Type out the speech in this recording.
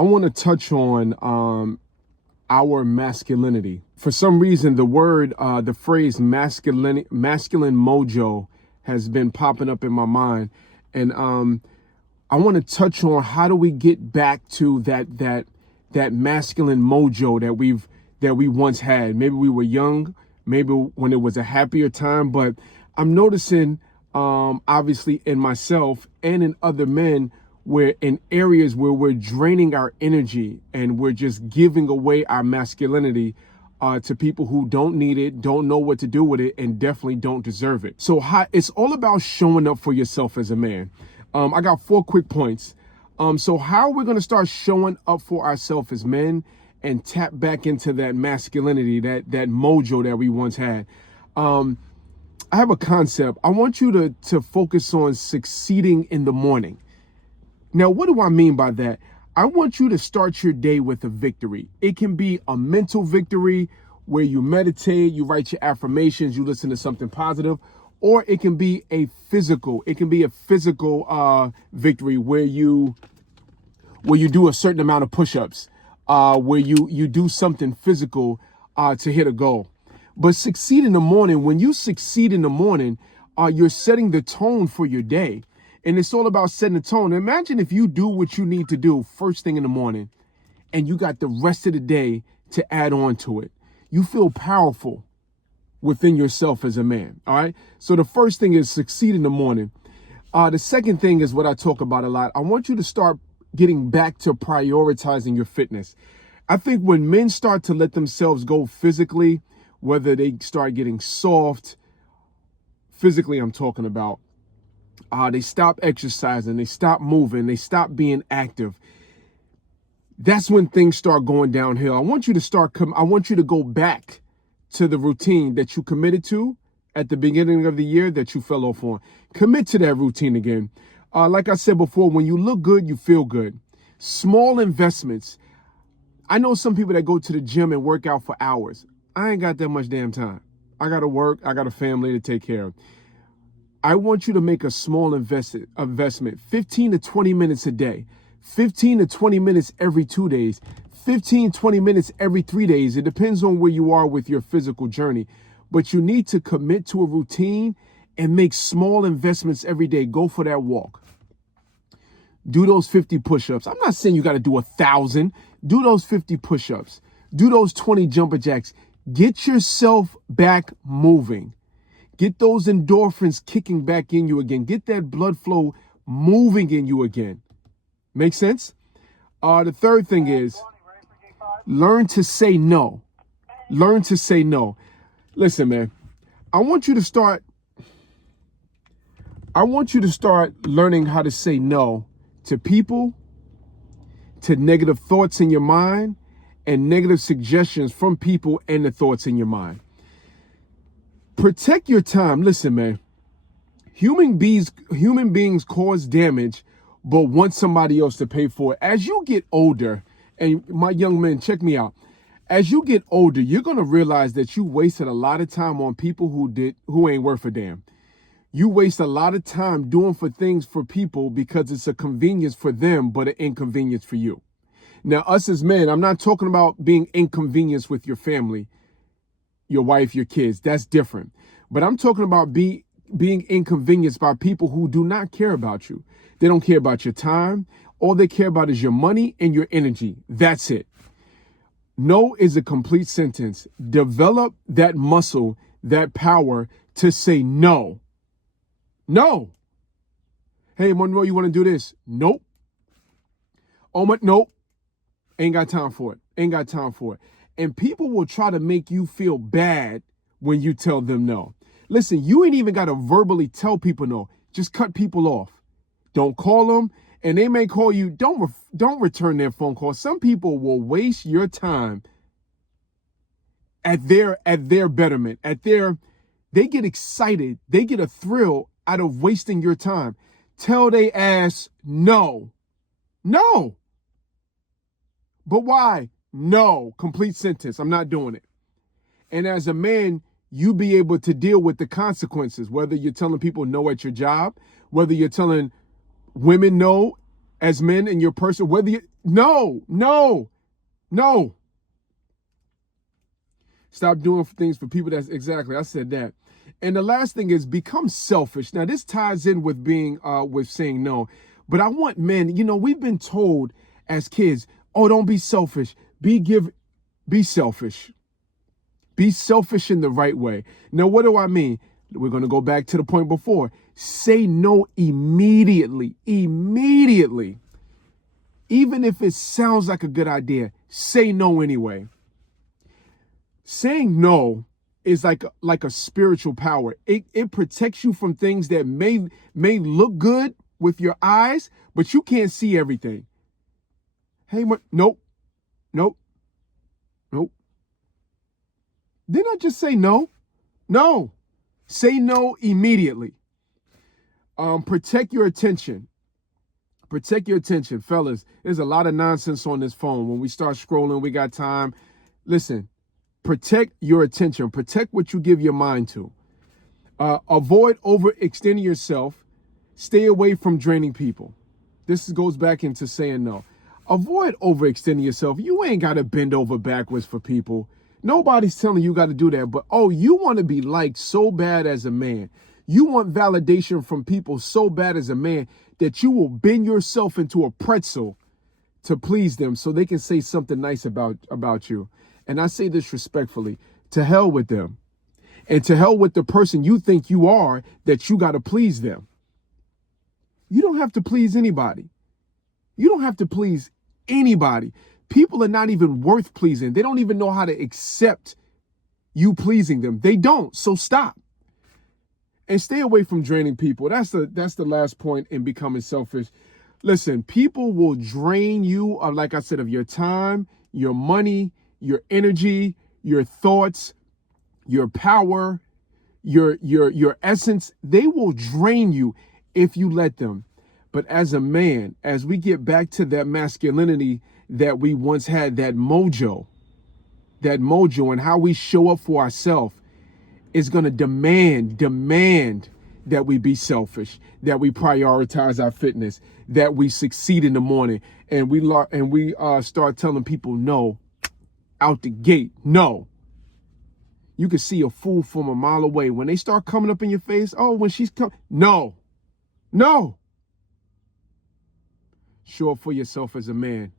I want to touch on our masculinity. For some reason, the phrase masculine mojo has been popping up in my mind, and I want to touch on how do we get back to that masculine mojo that we once had. Maybe we were young, maybe when it was a happier time, but I'm noticing, obviously in myself and in other men, we're in areas where we're draining our energy and we're just giving away our masculinity to people who don't need it, don't know what to do with it, and definitely don't deserve it. So it's all about showing up for yourself as a man. I got 4 quick points. So how are we going to start showing up for ourselves as men and tap back into that masculinity, that mojo that we once had? I have a concept. I want you to focus on succeeding in the morning. Now, what do I mean by that? I want you to start your day with a victory. It can be a mental victory where you meditate, you write your affirmations, you listen to something positive, or it can be a physical. It can be a physical victory where you do a certain amount of push-ups, where you do something physical to hit a goal. But succeed in the morning. When you succeed in the morning, you're setting the tone for your day. And it's all about setting the tone. Imagine if you do what you need to do first thing in the morning and you got the rest of the day to add on to it. You feel powerful within yourself as a man. All right. So the first thing is succeed in the morning. The second thing is what I talk about a lot. I want you to start getting back to prioritizing your fitness. I think when men start to let themselves go physically, whether they start getting soft, physically I'm talking about, they stop exercising, they stop moving, they stop being active. That's when things start going downhill. I want you to go back to the routine that you committed to at the beginning of the year that you fell off on. Commit to that routine again. Like I said before, when you look good, you feel good. Small investments. I know some people that go to the gym and work out for hours. I ain't got that much damn time. I got to work. I got a family to take care of. I want you to make a small investment, 15 to 20 minutes a day, 15 to 20 minutes every 2 days, 15, 20 minutes every 3 days. It depends on where you are with your physical journey, but you need to commit to a routine and make small investments every day. Go for that walk. Do those 50 push-ups. I'm not saying you got to do 1,000. Do those 50 push-ups. Do those 20 jumper jacks. Get yourself back moving. Get those endorphins kicking back in you again. Get that blood flow moving in you again. Make sense? The third thing is learn to say no. Learn to say no. Listen, man, I want you to start learning how to say no to people, to negative thoughts in your mind, and negative suggestions from people and the thoughts in your mind. Protect your time. Listen, man, human beings cause damage, but want somebody else to pay for it. As you get older, and my young men, check me out. As you get older, you're going to realize that you wasted a lot of time on people who ain't worth a damn. You waste a lot of time doing things for people because it's a convenience for them, but an inconvenience for you. Now, us as men, I'm not talking about being inconvenienced with your family, your wife, your kids. That's different. But I'm talking about being inconvenienced by people who do not care about you. They don't care about your time. All they care about is your money and your energy. That's it. No is a complete sentence. Develop that muscle, that power to say no. No. Hey, Monroe, you want to do this? Nope. Oh, my, nope. Ain't got time for it. Ain't got time for it. And people will try to make you feel bad when you tell them no. Listen, you ain't even got to verbally tell people no. Just cut people off. Don't call them. And they may call you. Don't return their phone call. Some people will waste your time at their betterment. They get excited. They get a thrill out of wasting your time. Tell they ass no. No. But why? No. Complete sentence. I'm not doing it. And as a man, you be able to deal with the consequences, whether you're telling people no at your job, whether you're telling women no as men in your person, whether you, no, no, no. Stop doing things for people. That's exactly, I said that. And the last thing is become selfish. Now this ties in with being, with saying no. But I want men, you know, we've been told as kids, oh, don't be selfish. Be selfish. Be selfish in the right way. Now, what do I mean? We're going to go back to the point before. Say no immediately. Immediately. Even if it sounds like a good idea, say no anyway. Saying no is like a spiritual power. It protects you from things that may look good with your eyes, but you can't see everything. Hey, nope, nope, nope. Didn't I just say no? No. Say no immediately. Protect your attention. Protect your attention, fellas. There's a lot of nonsense on this phone. When we start scrolling, we got time. Listen, protect your attention. Protect what you give your mind to. Avoid overextending yourself. Stay away from draining people. This goes back into saying no. Avoid overextending yourself. You ain't got to bend over backwards for people. Nobody's telling you got to do that. But, oh, you want to be liked so bad as a man. You want validation from people so bad as a man that you will bend yourself into a pretzel to please them so they can say something nice about you. And I say this respectfully, to hell with them. And to hell with the person you think you are that you got to please them. You don't have to please anybody. You don't have to please anybody. People are not even worth pleasing. They don't even know how to accept you pleasing them. They don't. So stop. And stay away from draining people. That's the last point in becoming selfish. Listen, people will drain you, like I said, of your time, your money, your energy, your thoughts, your power, your essence. They will drain you if you let them. But as a man, as we get back to that masculinity that we once had, that mojo and how we show up for ourselves is going to demand that we be selfish, that we prioritize our fitness, that we succeed in the morning, and we start telling people no out the gate. No. You can see a fool from a mile away. When they start coming up in your face, oh, when she's coming, no. Show up for yourself as a man.